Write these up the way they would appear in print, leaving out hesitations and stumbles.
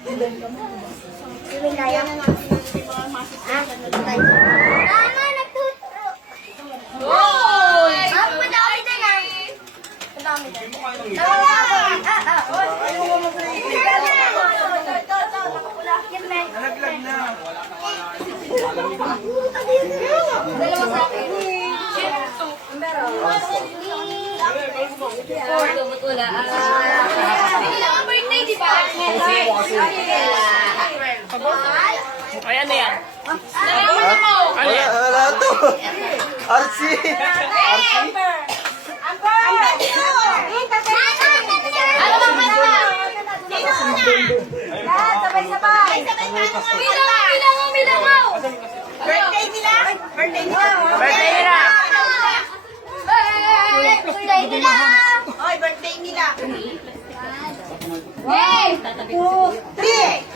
Swimming tayo? Mama, nagtuturo. Hoy! Ang madami na yan. Madami na. Nalaglag na. Dalawa sa akin. Kailangan birthday, di ba? Ay, ano yan? Wala to. Archie. Ano bang kanta? Sino una? Lahat, sabay-sabay. Bilangaw. Birthday nila? Birthday nila. Birthday nila. Birthday nila. Oy, birthday nila. Hey! 2, 3.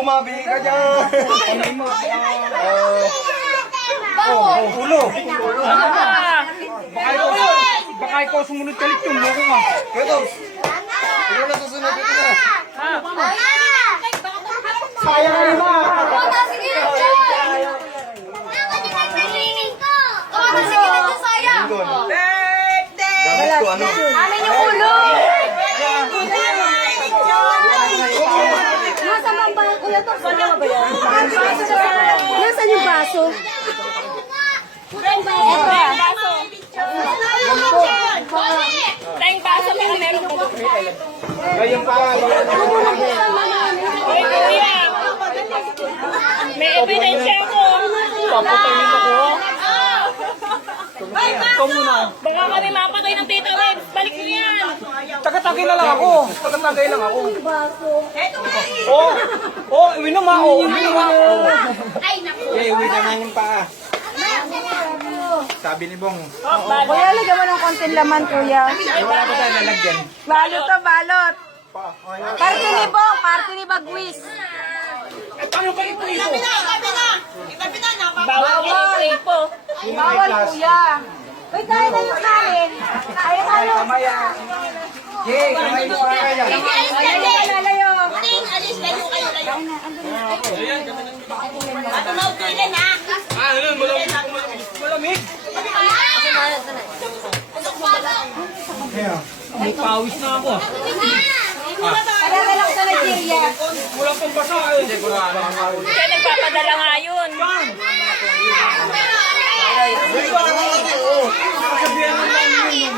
Umabili ka dyan. Kamay mo. Ulo. Baka ikaw sumunod ka litong mo ko nga. Ito. Ikaw na susunod ito na. Sayang na lima. Gamit ko ano? Amin yung ulo! Nasaan ang baso? Nasaan yung baso? Tayong baso, pero meron pa doon. Ngayon pa. Uy, kuya. May ebidensya ko. Papatayin ako. Ikaw muna. Baka kami mapatay ng Tita Webs. Balik mo yan. Tagatagay na lang ako. Tagatagay lang ako. Oh, oh, uminom ha. Oh, uminom ha. Ay, naku! Okay, uwi na na yung paa. Sabi ni Bong. Kuya, lagyan mo ng konting laman, kuya. Ay, wala pa tayo nalagyan. Balot to, balot. Party ni Bong, party ni Bagwis. Eh, paano ka ito ito? Bawal yung po. Bawal, kuya. Uy, tayo na yung kanin. Tayo tayo. Mamaya. Hey, kamay mo ka kaya. Lalayo. Alis, layo kayo, layo. Matunaw kilin, ha? Ah, ano, malamig. May pawis na ako. Alala lang sa Nigeria. Wala pang basa. Hindi ko na alam. Kaya nagpapadala nga yun. Sabihan mo lang yun.